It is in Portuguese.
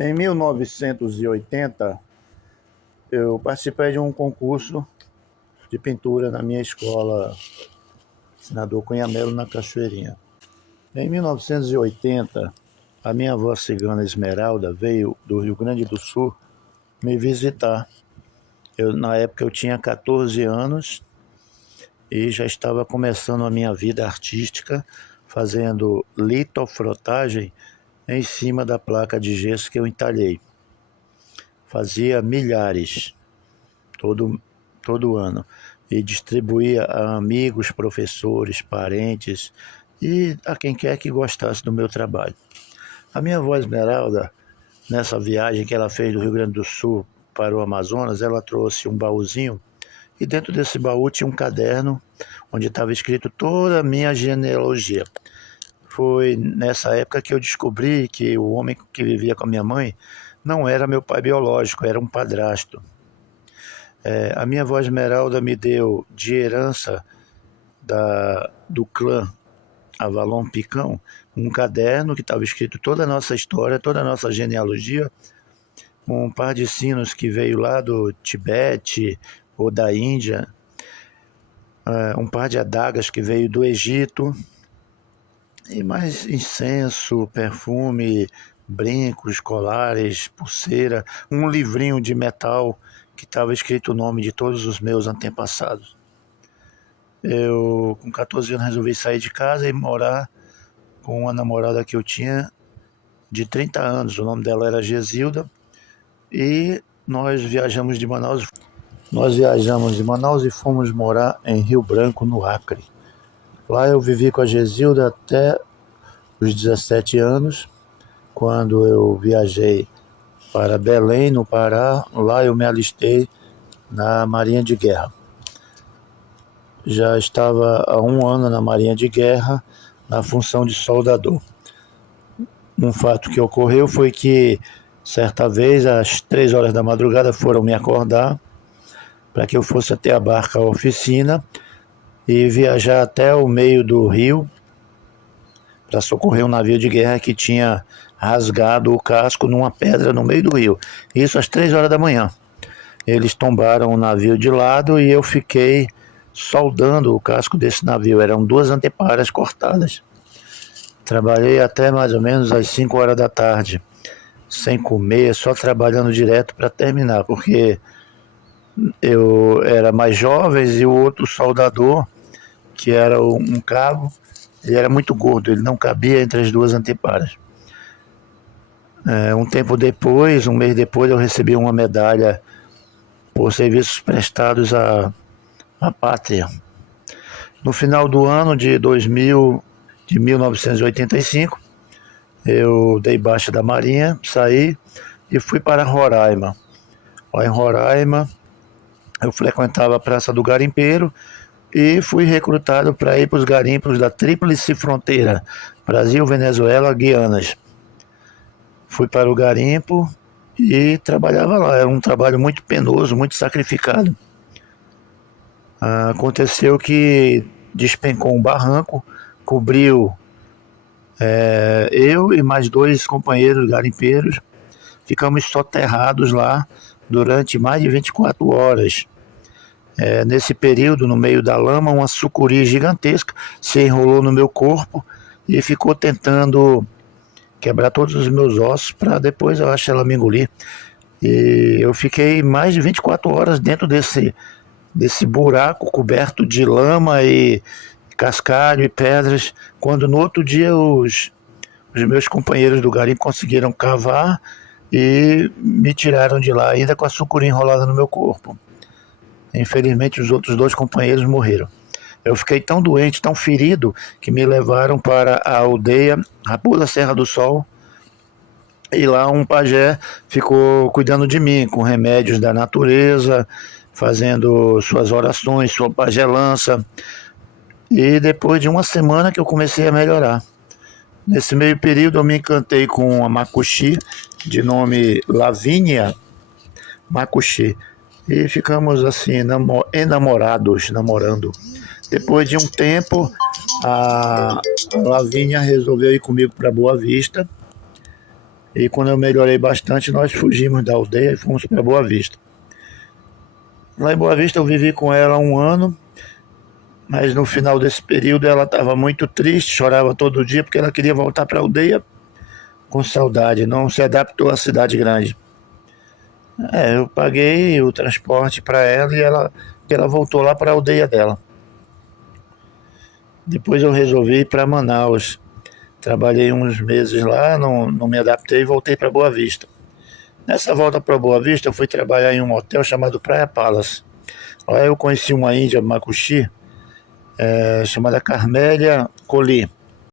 Em 1980, eu participei de um concurso de pintura na minha escola, Senador Cunha Melo, na Cachoeirinha. Em 1980, a minha avó cigana Esmeralda veio do Rio Grande do Sul me visitar. Na época eu tinha 14 anos e já estava começando a minha vida artística, fazendo litofrotagem em cima da placa de gesso que eu entalhei. Fazia milhares todo ano e distribuía a amigos, professores, parentes e a quem quer que gostasse do meu trabalho. A minha avó Esmeralda, nessa viagem que ela fez do Rio Grande do Sul para o Amazonas, ela trouxe um baúzinho e dentro desse baú tinha um caderno onde estava escrito toda a minha genealogia. Foi nessa época que eu descobri que o homem que vivia com a minha mãe não era meu pai biológico, era um padrasto. A minha avó Esmeralda me deu de herança do clã Avalon Picão um caderno que estava escrito toda a nossa história, toda a nossa genealogia, um par de sinos que veio lá do Tibete ou da Índia, um par de adagas que veio do Egito, e mais incenso, perfume, brincos, colares, pulseira, um livrinho de metal que estava escrito o nome de todos os meus antepassados. Eu, com 14 anos, resolvi sair de casa e morar com uma namorada que eu tinha de 30 anos. O nome dela era Gesilda. E nós viajamos de Manaus. E fomos morar em Rio Branco, no Acre. Lá eu vivi com a Gesilda até os 17 anos, quando eu viajei para Belém, no Pará. Lá eu me alistei na Marinha de Guerra. Já estava há 1 ano na Marinha de Guerra, na função de soldador. Um fato que ocorreu foi que, certa vez, às 3 horas da madrugada, foram me acordar para que eu fosse até a barca oficina e viajar até o meio do rio para socorrer um navio de guerra que tinha rasgado o casco numa pedra no meio do rio. Isso às 3 horas da manhã. Eles tombaram o navio de lado e eu fiquei soldando o casco desse navio. Eram 2 anteparas cortadas. Trabalhei até mais ou menos às 5 horas da tarde, sem comer, só trabalhando direto para terminar, porque eu era mais jovem e o outro soldador, que era um cabo, ele era muito gordo, ele não cabia entre as 2 anteparas. Um tempo depois, 1 mês depois, eu recebi uma medalha por serviços prestados à pátria. No final do ano de 1985, eu dei baixa da Marinha, saí e fui para Roraima. Lá em Roraima, eu frequentava a Praça do Garimpeiro e fui recrutado para ir para os garimpos da Tríplice Fronteira, Brasil, Venezuela, Guianas. Fui para o garimpo e trabalhava lá. Era um trabalho muito penoso, muito sacrificado. Aconteceu que despencou um barranco, cobriu eu e mais 2 companheiros garimpeiros. Ficamos soterrados lá durante mais de 24 horas. Nesse período, no meio da lama, uma sucuri gigantesca se enrolou no meu corpo e ficou tentando quebrar todos os meus ossos para depois, eu acho, ela me engolir. E eu fiquei mais de 24 horas dentro desse buraco coberto de lama e cascalho e pedras, quando no outro dia os meus companheiros do garimpo conseguiram cavar e me tiraram de lá, ainda com a sucuri enrolada no meu corpo. Infelizmente, os outros 2 companheiros morreram. Eu fiquei tão doente, tão ferido, que me levaram para a aldeia Raposa Serra do Sol, e lá um pajé ficou cuidando de mim, com remédios da natureza, fazendo suas orações, sua pagelança. E depois de 1 semana que eu comecei a melhorar. Nesse meio período eu me encantei com a Macuxi, de nome Lavínia Macuxi, e ficamos assim, namorando. Depois de um tempo, a Lavínia resolveu ir comigo para Boa Vista, E quando eu melhorei bastante, nós fugimos da aldeia e fomos para Boa Vista. Lá em Boa Vista eu vivi com ela 1 ano, mas no final desse período ela estava muito triste, chorava todo dia porque ela queria voltar para a aldeia com saudade, não se adaptou à cidade grande. Eu paguei o transporte para ela e ela voltou lá para a aldeia dela. Depois eu resolvi ir para Manaus. Trabalhei uns meses lá, não me adaptei e voltei para Boa Vista. Nessa volta para Boa Vista, eu fui trabalhar em um hotel chamado Praia Palace. Lá eu conheci uma índia Makuxi, chamada Carmélia Colli.